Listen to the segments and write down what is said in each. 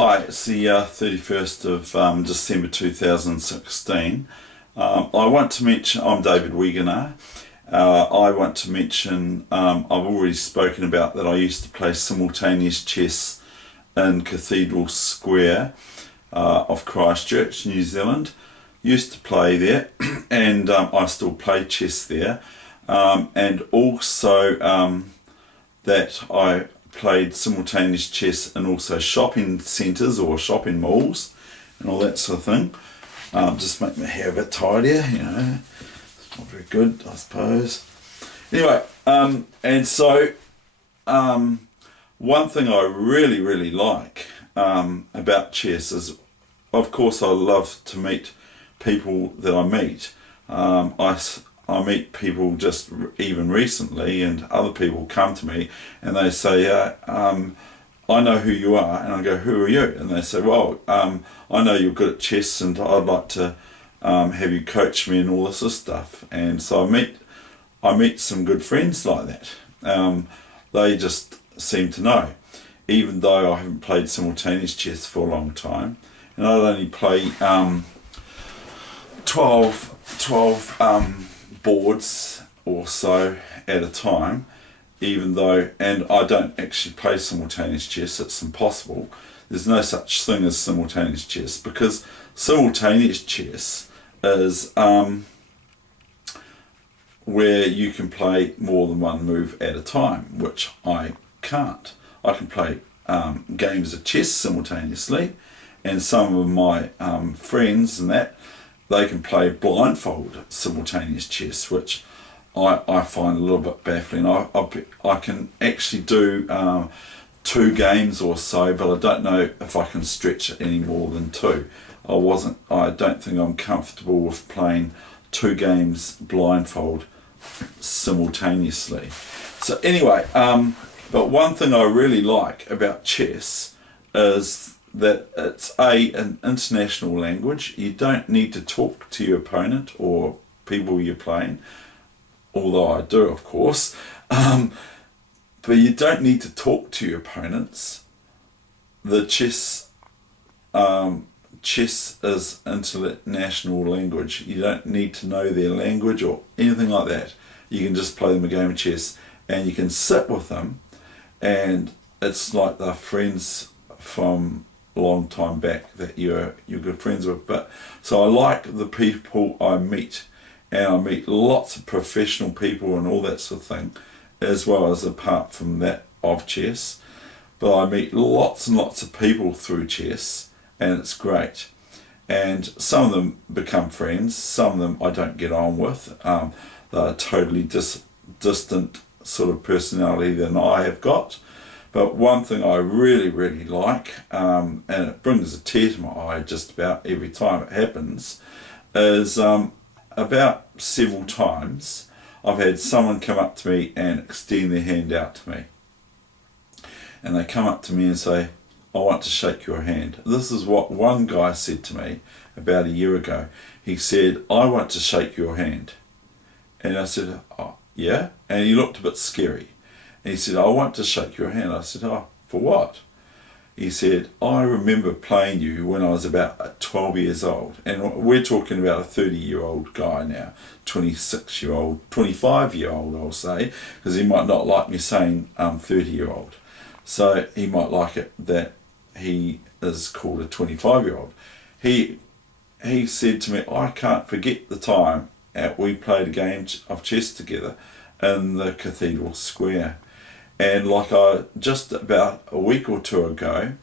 Hi, it's the 31st of December 2016. I want to mention, I'm David Weegenaar. I want to mention, I've already spoken about that I used to play simultaneous chess in Cathedral Square of Christchurch, New Zealand. Used to play there and I still play chess there. And also that I played simultaneous chess in also shopping centres or shopping malls and all that sort of thing. Just make my hair a bit tidier, you know. It's not very good, I suppose. Anyway, and so one thing I really like about chess is, of course, I love to meet people that I meet. I meet people just even recently, and other people come to me and they say, I know who you are, and I go, who are you? And they say, well, I know you're good at chess and I'd like to have you coach me and all this stuff. And so I meet some good friends like that. They just seem to know, even though I haven't played simultaneous chess for a long time, and I'd only play 12 boards or so at a time, even though, and I don't actually play simultaneous chess, it's impossible. There's no such thing as simultaneous chess, because simultaneous chess is where you can play more than one move at a time, which I can't. I can play games of chess simultaneously, and some of my friends and that, they can play blindfold simultaneous chess, which I find a little bit baffling. I can actually do 2 games or so, but I don't know if I can stretch it any more than 2. I don't think I'm comfortable with playing 2 games blindfold simultaneously. So anyway, but one thing I really like about chess is that it's an international language. You don't need to talk to your opponent or people you're playing, although I do, of course, but you don't need to talk to your opponents. The chess is international language. You don't need to know their language or anything like that. You can just play them a game of chess and you can sit with them, and it's like they're friends from a long time back that you're good friends with. But so I like the people I meet, and I meet lots of professional people and all that sort of thing, as well as apart from that of chess. But I meet lots and lots of people through chess, and it's great. And some of them become friends, some of them I don't get on with. They're totally distant sort of personality than I have got. But one thing I really like, and it brings a tear to my eye just about every time it happens, is about several times I've had someone come up to me and extend their hand out to me. And they come up to me and say, I want to shake your hand. This is what one guy said to me about a year ago. He said, I want to shake your hand. And I said, oh, yeah? And he looked a bit scary. And he said, I want to shake your hand. I said, oh, for what? He said, I remember playing you when I was about 12 years old. And we're talking about a 30-year-old guy now, 26-year-old, 25-year-old, I'll say, because he might not like me saying 30-year-old. So he might like it that he is called a 25-year-old. He said to me, I can't forget the time we played a game of chess together in the Cathedral Square. And just about a week or 2 ago,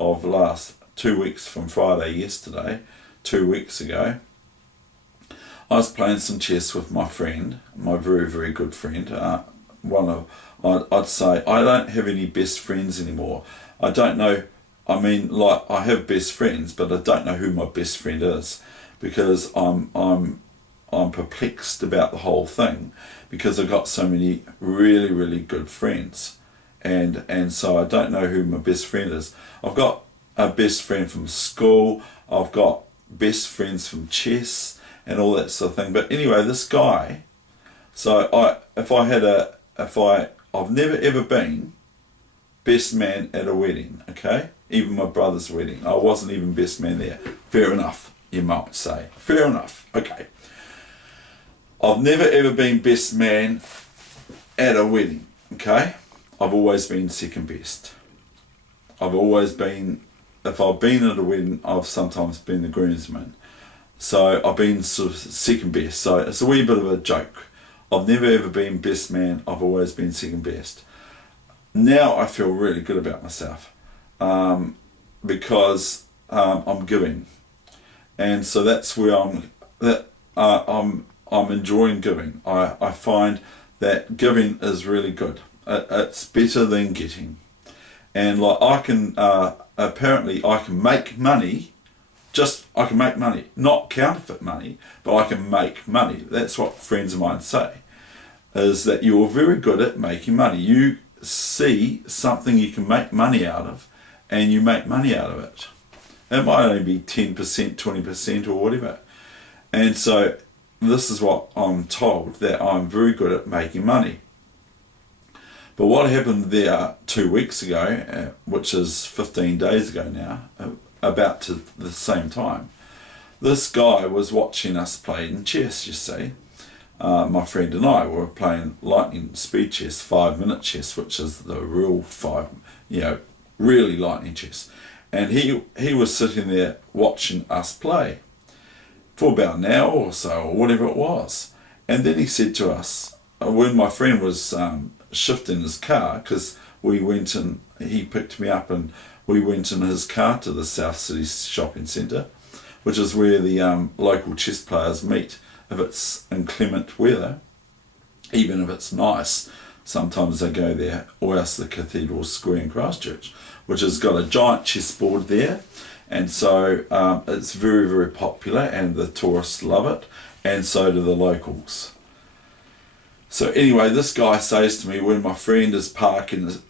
of the last 2 weeks from Friday yesterday, 2 weeks ago, I was playing some chess with my friend, my very good friend. I'd say I don't have any best friends anymore. I don't know, I mean, like, I have best friends, but I don't know who my best friend is, because I'm perplexed about the whole thing, because I've got so many really good friends, and so I don't know who my best friend is. I've got a best friend from school, I've got best friends from chess and all that sort of thing. But anyway, this guy, so I've never ever been best man at a wedding, okay? even my brother's wedding. I wasn't even best man there. Fair enough, you might say. Fair enough, okay. I've never ever been best man at a wedding, okay? I've always been second best. I've always been, if I've been at a wedding, I've sometimes been the groomsman. So I've been sort of second best. So it's a wee bit of a joke. I've never ever been best man, I've always been second best. Now I feel really good about myself because I'm giving. And so that's where I'm enjoying giving. I find that giving is really good. It's better than getting. And like I can, apparently I can make money, I can make money, not counterfeit money, but I can make money. That's what friends of mine say, is that you're very good at making money. You see something you can make money out of, and you make money out of it. It might only be 10%, 20% or whatever. And so this is what I'm told, that I'm very good at making money. But what happened there 2 weeks ago, which is 15 days ago now, about to the same time, this guy was watching us play in chess, you see. My friend and I were playing lightning speed chess, 5-minute chess, which is the real really lightning chess. And he was sitting there watching us play for about an hour or so, or whatever it was. And then he said to us, when my friend was shifting his car, because we went and he picked me up and we went in his car to the South City shopping centre, which is where the local chess players meet if it's inclement weather. Even if it's nice, sometimes they go there, or else the Cathedral Square in Christchurch, which has got a giant chessboard there. And so it's very, very popular, and the tourists love it, and so do the locals. So anyway, this guy says to me, when my friend is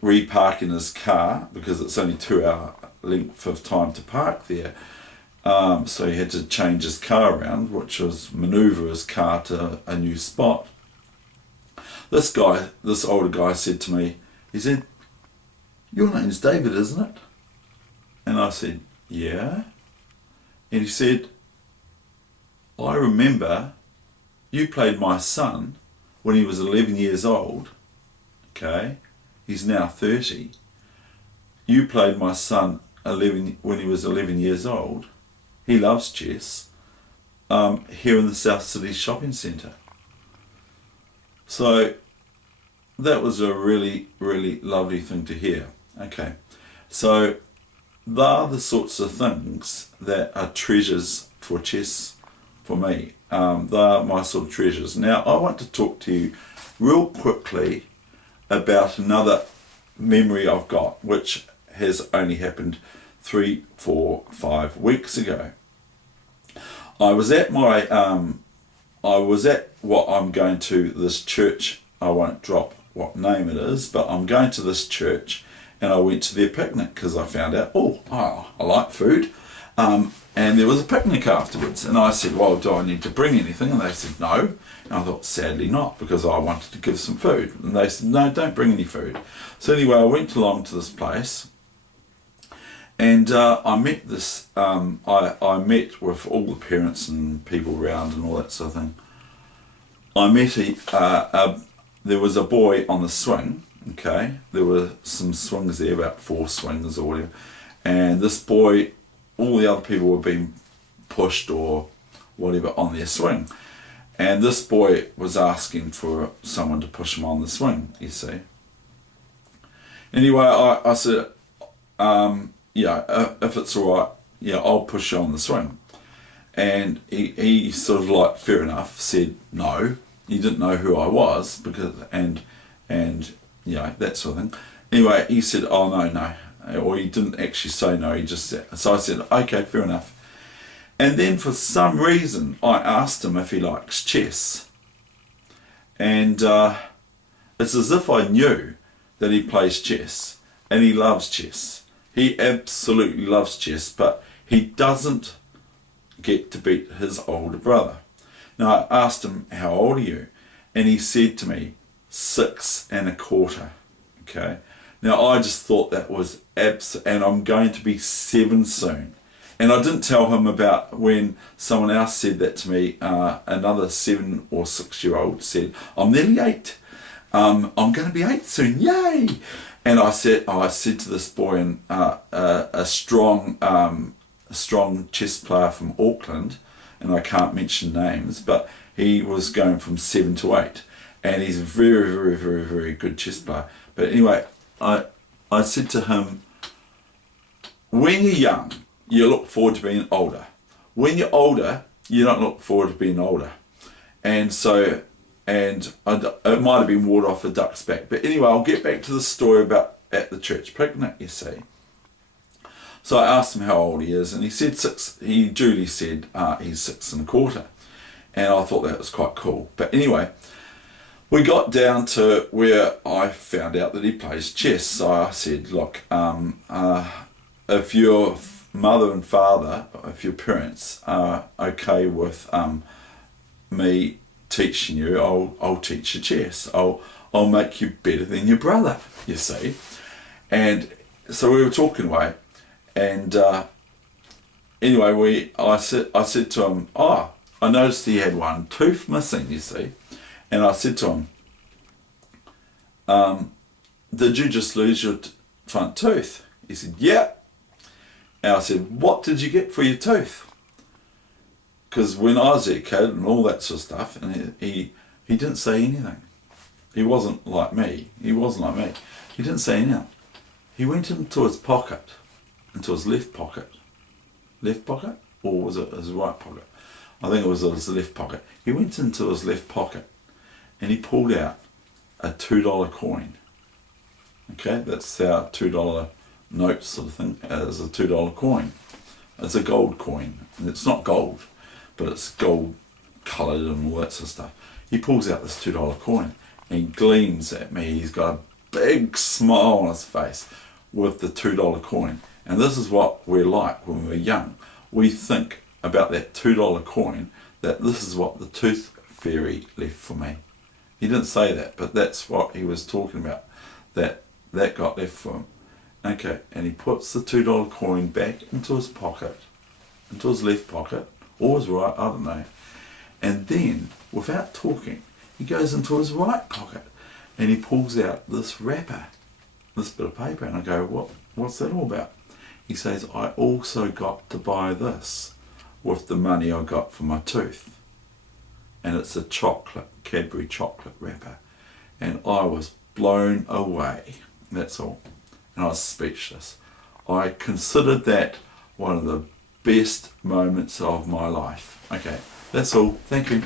reparking his car, because it's only 2 hour length of time to park there, so he had to change his car around, which was manoeuvre his car to a new spot. This older guy said to me, he said, "Your name's David, isn't it?" And I said, "Yeah." And he said, "I remember you played my son when he was 11 years old, okay? He's now 30. You played my son when he was 11 years old. He loves chess, here in the South City shopping centre." So that was a really, really lovely thing to hear. Okay, so they are the sorts of things that are treasures for chess for me. They are my sort of treasures. Now I want to talk to you real quickly about another memory I've got, which has only happened 3, 4, 5 weeks ago. I was at what I'm going to, this church. I won't drop what name it is, but I'm going to this church, and I went to their picnic because I found out, I like food, and there was a picnic afterwards, and I said, well, do I need to bring anything? And they said no, and I thought, sadly not, because I wanted to give some food, and they said, no, don't bring any food. So anyway, I went along to this place, and I met this, I met with all the parents and people around and all that sort of thing. I met there was a boy on the swing, okay? There were some swings there, about 4 swings or whatever. And this boy, all the other people were being pushed or whatever on their swing. And this boy was asking for someone to push him on the swing, you see. Anyway, I said, if it's all right, I'll push you on the swing. And he sort of like, fair enough, said no. He didn't know who I was, because and that sort of thing. Anyway, he said, oh no, or he didn't actually say no. He just said, so I said, okay, fair enough. And then for some reason, I asked him if he likes chess, and it's as if I knew that he plays chess, and he loves chess. He absolutely loves chess, but he doesn't get to beat his older brother. Now I asked him, how old are you? And he said to me, 6 1/4. Okay. Now, I just thought that was and I'm going to be 7 soon. And I didn't tell him about when someone else said that to me. Another 7 or 6-year-old said, I'm nearly 8. I'm going to be 8 soon, yay! And I said to this boy, a strong chess player from Auckland, and I can't mention names, but he was going from 7 to 8, and he's a very, very, very, very good chess player. But anyway, I said to him, when you're young, you look forward to being older. When you're older, you don't look forward to being older. And so, it might have been water off a duck's back. But anyway, I'll get back to the story about at the church picnic, you see. So I asked him how old he is, and he said 6. He duly said he's 6 1/4. And I thought that was quite cool. But anyway, we got down to where I found out that he plays chess. So I said, look, if your mother and father, if your parents are okay with me teaching you, I'll teach you chess. I'll make you better than your brother, you see. And so we were talking away, and anyway, I said to him, I noticed he had one tooth missing, you see. And I said to him, did you just lose your front tooth? He said, yeah. And I said, what did you get for your tooth? Because when I was a kid and all that sort of stuff, and he didn't say anything. He wasn't like me. He didn't say anything. He went into his pocket, into his left pocket. Left pocket? Or was it his right pocket? I think it was his left pocket. He went into his left pocket and he pulled out a $2 coin. Okay, that's our $2 note sort of thing. It's a $2 coin. It's a gold coin. And it's not gold, but it's gold coloured and all that sort of stuff. He pulls out this $2 coin and he gleams at me. He's got a big smile on his face with the $2 coin. And this is what we're like when we're young. We think about that $2 coin, that this is what the tooth fairy left for me. He didn't say that, but that's what he was talking about, that got left for him. Okay, and he puts the $2 coin back into his pocket, into his left pocket, or his right, I don't know. And then, without talking, he goes into his right pocket and he pulls out this wrapper, this bit of paper, and I go, what's that all about? He says, I also got to buy this with the money I got for my tooth. And it's a Cadbury chocolate wrapper. And I was blown away, that's all. And I was speechless. I considered that one of the best moments of my life. Okay, that's all. Thank you.